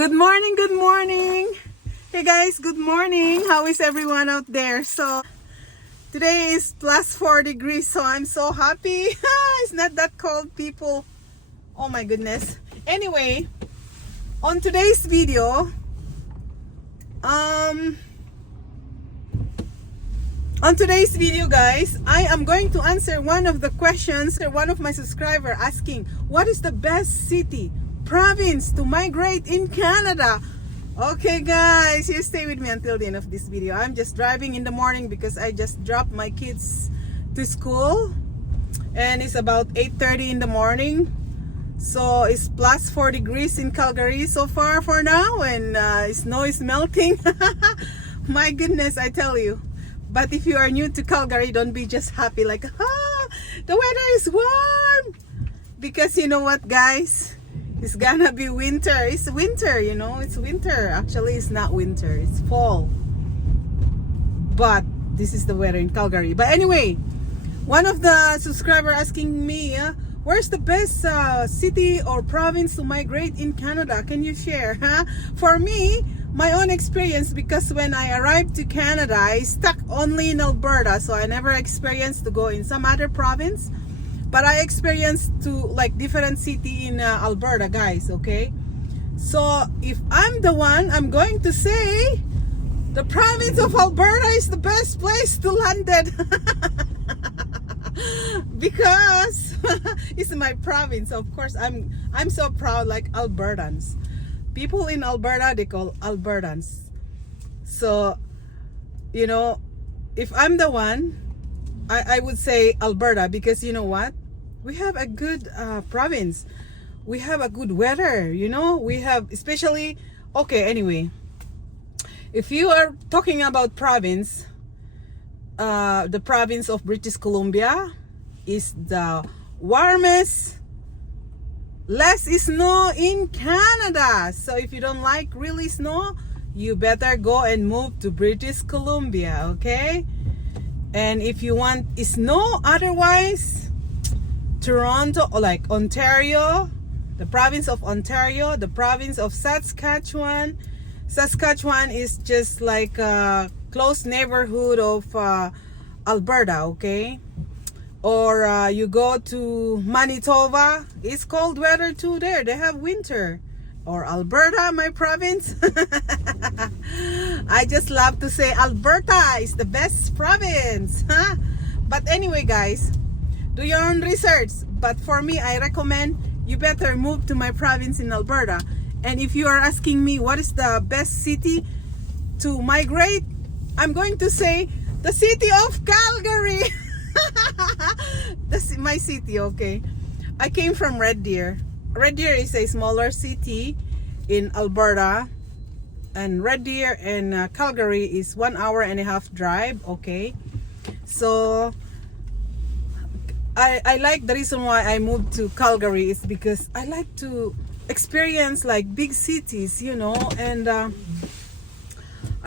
Good morning, good morning. Hey guys, good morning. How is everyone out there? So today is plus 4 degrees, so I'm so happy. It's not that cold, people. Oh my goodness. Anyway, on today's video, guys, I am going to answer one of the questions one of my subscriber asking, what is the best city, province to migrate in Canada? Okay guys, you stay with me until the end of this video. I'm just driving in the morning because I just dropped my kids to school and it's about 8:30 in the morning. So it's plus 4 degrees in Calgary so far for now, and snow is melting. My goodness, I tell you. But if you are new to Calgary, don't be just happy like, the weather is warm. Because you know what, guys? It's gonna be winter. It's winter, you know. It's winter. Actually, it's not winter. It's fall. But this is the weather in Calgary. But anyway, one of the subscribers asking me, where's the best city or province to migrate in Canada? Can you share? For me, my own experience, because when I arrived to Canada, I stuck only in Alberta, so I never experienced to go in some other province. But I experienced to like different city in Alberta, guys, okay? So if I'm the one, I'm going to say the province of Alberta is the best place to land it. Because it's my province. Of course, I'm so proud, like Albertans. People in Alberta, they call Albertans. So, you know, if I'm the one, I would say Alberta, because you know what? We have a good province. We have a good weather, you know? We have, especially, okay, anyway. If you are talking about province, the province of British Columbia is the warmest, less snow in Canada. So if you don't like really snow, you better go and move to British Columbia, okay? And if you want snow, otherwise, Toronto, or like Ontario, the province of Ontario, the province of Saskatchewan. Saskatchewan is just like a close neighborhood of Alberta, okay? Or you go to Manitoba, it's cold weather too there. They have winter. Or Alberta, my province. I just love to say Alberta is the best province. Huh? But anyway, guys, do your own research. But for me, I recommend you better move to my province in Alberta. And if you are asking me what is the best city to migrate, I'm going to say the city of Calgary. That's my city, okay? I came from Red Deer. Red Deer is a smaller city in Alberta, and Red Deer and Calgary is 1.5 hour drive, okay? So I like, the reason why I moved to Calgary is because I like to experience like big cities, you know, and I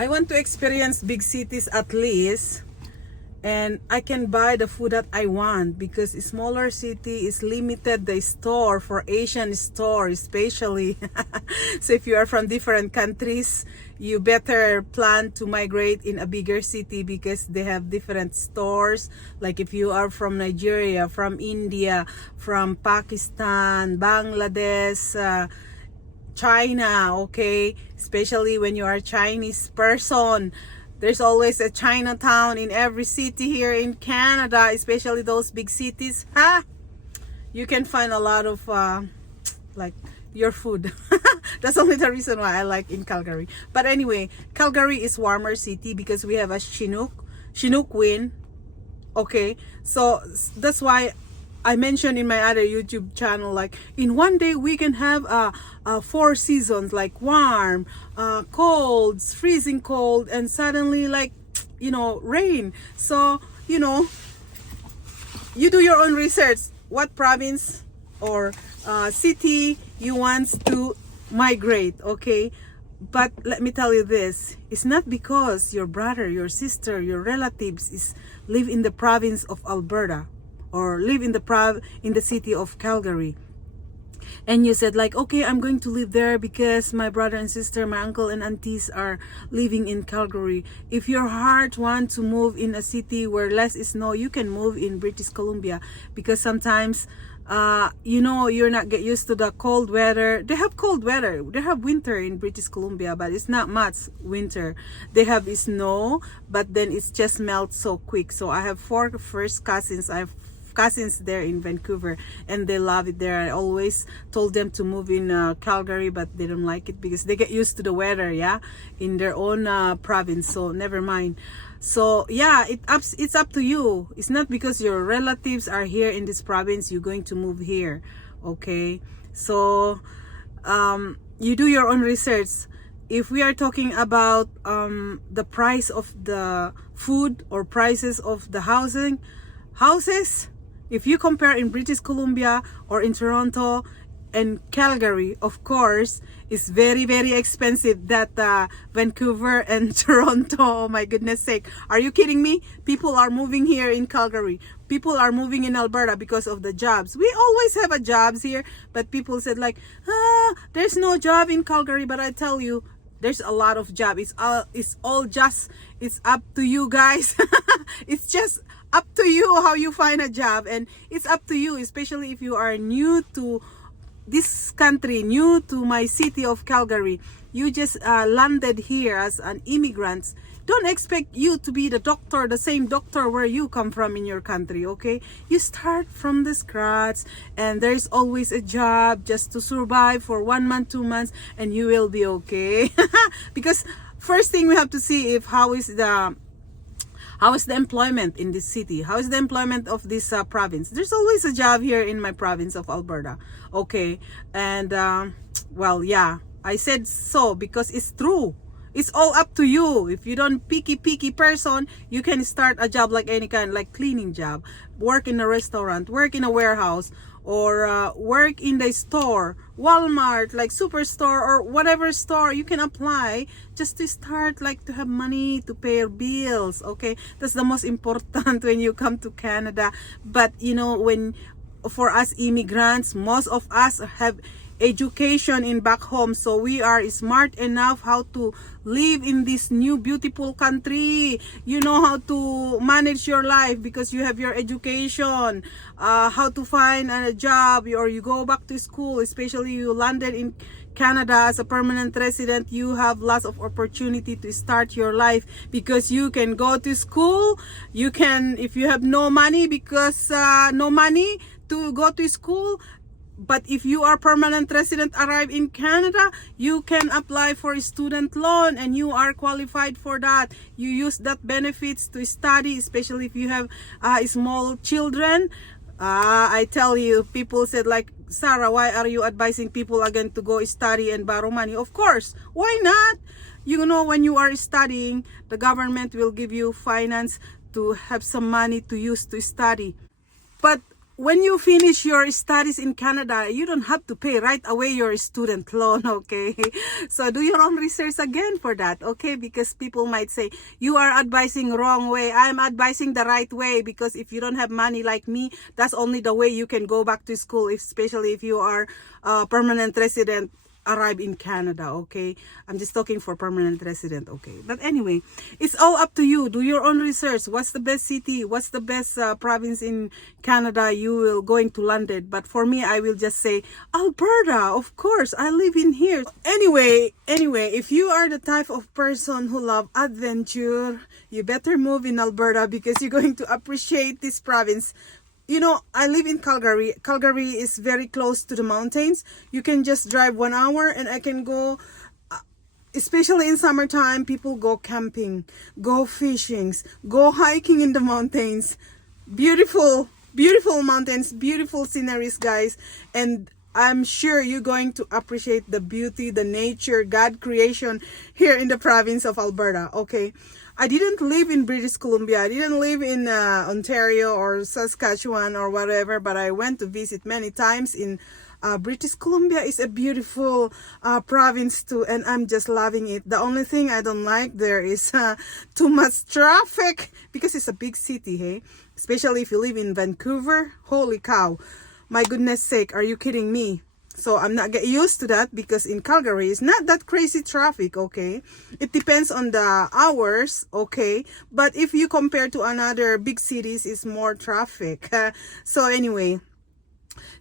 want to experience big cities at least, and I can buy the food that I want, because a smaller city is limited the store for Asian store especially. So if you are from different countries, you better plan to migrate in a bigger city, because they have different stores. Like if you are from Nigeria, from India, from Pakistan, Bangladesh, China, okay? Especially when you are a Chinese person, there's always a Chinatown in every city here in Canada, especially those big cities. You can find a lot of like your food. That's only the reason why I like in Calgary. But anyway, Calgary is warmer city because we have a Chinook wind. Okay, so that's why I mentioned in my other YouTube channel, like in one day we can have 4 seasons, like warm, cold, freezing cold, and suddenly like, you know, rain. So, you know, you do your own research. What province or city you want to migrate, okay? But let me tell you this, it's not because your brother, your sister, your relatives live in the province of Alberta or live in the city of Calgary. and you said like, okay, I'm going to live there because my brother and sister, my uncle and aunties are living in Calgary. If your heart wants to move in a city where less snow, you can move in British Columbia, because sometimes you know, you're not get used to the cold weather. They have cold weather, they have winter in British Columbia, but it's not much winter. They have snow, but then it's just melts so quick. So I have 4 first cousins. I have cousins there in Vancouver, and they love it there. I always told them to move in Calgary, but they don't like it because they get used to the weather, yeah, in their own province. So never mind. So yeah, it's up to you. It's not because your relatives are here in this province you're going to move here, okay? So you do your own research. If we are talking about the price of the food or prices of the houses, if you compare in British Columbia or in Toronto and Calgary, of course, it's very, very expensive. That Vancouver and Toronto, oh my goodness sake. Are you kidding me? People are moving here in Calgary. People are moving in Alberta because of the jobs. We always have a jobs here, but people said like, there's no job in Calgary. But I tell you, there's a lot of job. It's all just, it's up to you guys. It's just up to you how you find a job, and it's up to you, especially if you are new to this country, new to my city of Calgary. You just landed here as an immigrant. Don't expect you to be the doctor, the same doctor where you come from in your country, okay? You start from the scratch, and there's always a job just to survive for 1 month, 2 months, and you will be okay. Because first thing we have to see if how is the employment in this city? How is the employment of this province? There's always a job here in my province of Alberta. Okay. And, well, yeah, I said so because it's true. It's all up to you. If you don't picky person, you can start a job like any kind, like cleaning job, work in a restaurant, work in a warehouse, or work in the store, Walmart, like superstore or whatever store. You can apply just to start, like to have money to pay your bills, okay? That's the most important when you come to Canada. But you know, when for us immigrants, most of us have education in back home, so we are smart enough how to live in this new beautiful country. You know how to manage your life because you have your education, how to find a job, or you go back to school. Especially you landed in Canada as a permanent resident, you have lots of opportunity to start your life because you can go to school. You can, if you have no money, because no money to go to school. But if you are permanent resident, arrive in Canada, you can apply for a student loan, and you are qualified for that. You use that benefits to study, especially if you have small children. I tell you, people said like, Sarah, why are you advising people again to go study and borrow money? Of course, why not? You know, when you are studying, the government will give you finance to have some money to use to study. But when you finish your studies in Canada, you don't have to pay right away your student loan, okay? So do your own research again for that, okay? Because people might say, you are advising wrong way. I'm advising the right way, because if you don't have money like me, that's only the way you can go back to school, especially if you are a permanent resident, arrive in Canada, okay? I'm just talking for permanent resident, okay? But anyway, it's all up to you. Do your own research. What's the best city? What's the best province in Canada you will going to London? But for me, I will just say Alberta. Of course, I live in here. Anyway, if you are the type of person who love adventure, you better move in Alberta because you're going to appreciate this province. You know, I live in Calgary. Calgary is very close to the mountains. You can just drive 1 hour, and I can go, especially in summertime, people go camping, go fishing, go hiking in the mountains. Beautiful, beautiful mountains, beautiful sceneries, guys. And I'm sure you're going to appreciate the beauty, the nature, God creation here in the province of Alberta, okay? I didn't live in British Columbia. I didn't live in Ontario or Saskatchewan or whatever, but I went to visit many times in British Columbia. Is a beautiful province too, and I'm just loving it. The only thing I don't like there is too much traffic, because it's a big city, hey? Especially if you live in Vancouver. Holy cow. My goodness sake, are you kidding me? So I'm not get used to that because in Calgary it's not that crazy traffic, okay? It depends on the hours, okay? But if you compare to another big cities, it's more traffic. So anyway,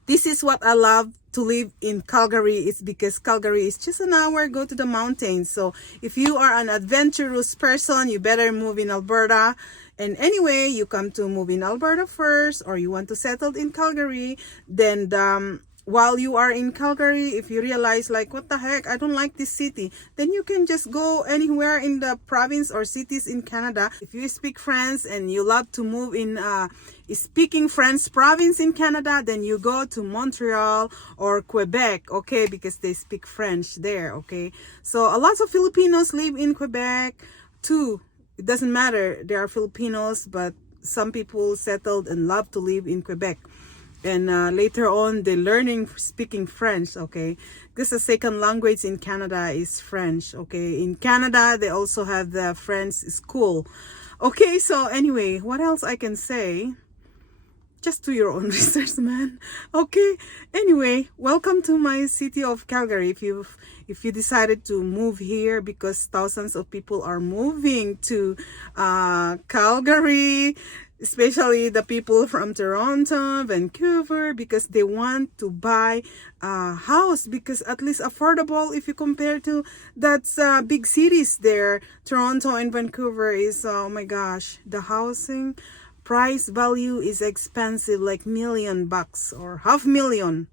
this is what I love to live in Calgary. It's because Calgary is just an hour go to the mountains. So if you are an adventurous person, you better move in Alberta. And anyway, you come to move in Alberta first, or you want to settle in Calgary, then while you are in Calgary, if you realize like, what the heck, I don't like this city, then you can just go anywhere in the province or cities in Canada. If you speak French and you love to move in speaking French province in Canada, then you go to Montreal or Quebec, okay, because they speak French there, okay. So a lot of Filipinos live in Quebec too. It doesn't matter, they are Filipinos, but some people settled and love to live in Quebec. And later on, they're learning speaking French, okay? Because the second language in Canada is French, okay? In Canada, they also have the French school. Okay, so anyway, what else I can say? Just do your own research, man. Okay, anyway, welcome to my city of Calgary. If you decided to move here, because thousands of people are moving to Calgary, especially the people from Toronto, Vancouver, because they want to buy a house, because at least affordable if you compare to that's big cities there. Toronto and Vancouver is, oh my gosh, the housing price value is expensive, like $1,000,000 or $500,000.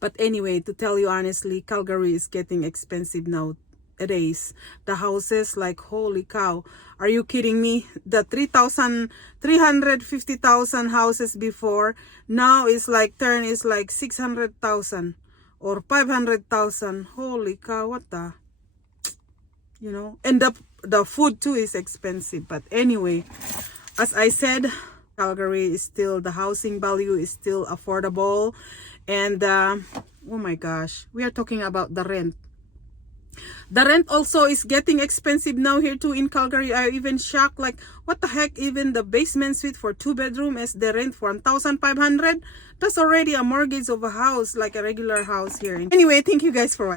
But anyway, to tell you honestly, Calgary is getting expensive nowadays. The houses, like, holy cow, are you kidding me? The 350,000 houses before, now is like turn is like 600,000 or 500,000. Holy cow, what the, you know? And the food too is expensive. But anyway, as I said, Calgary is still, the housing value is still affordable. And oh my gosh, we are talking about the rent. The rent also is getting expensive now here too in Calgary. I even shocked, like, what the heck, even the basement suite for 2-bedroom is the rent for 1,500. That's already a mortgage of a house, like a regular house here. Anyway, thank you guys for watching.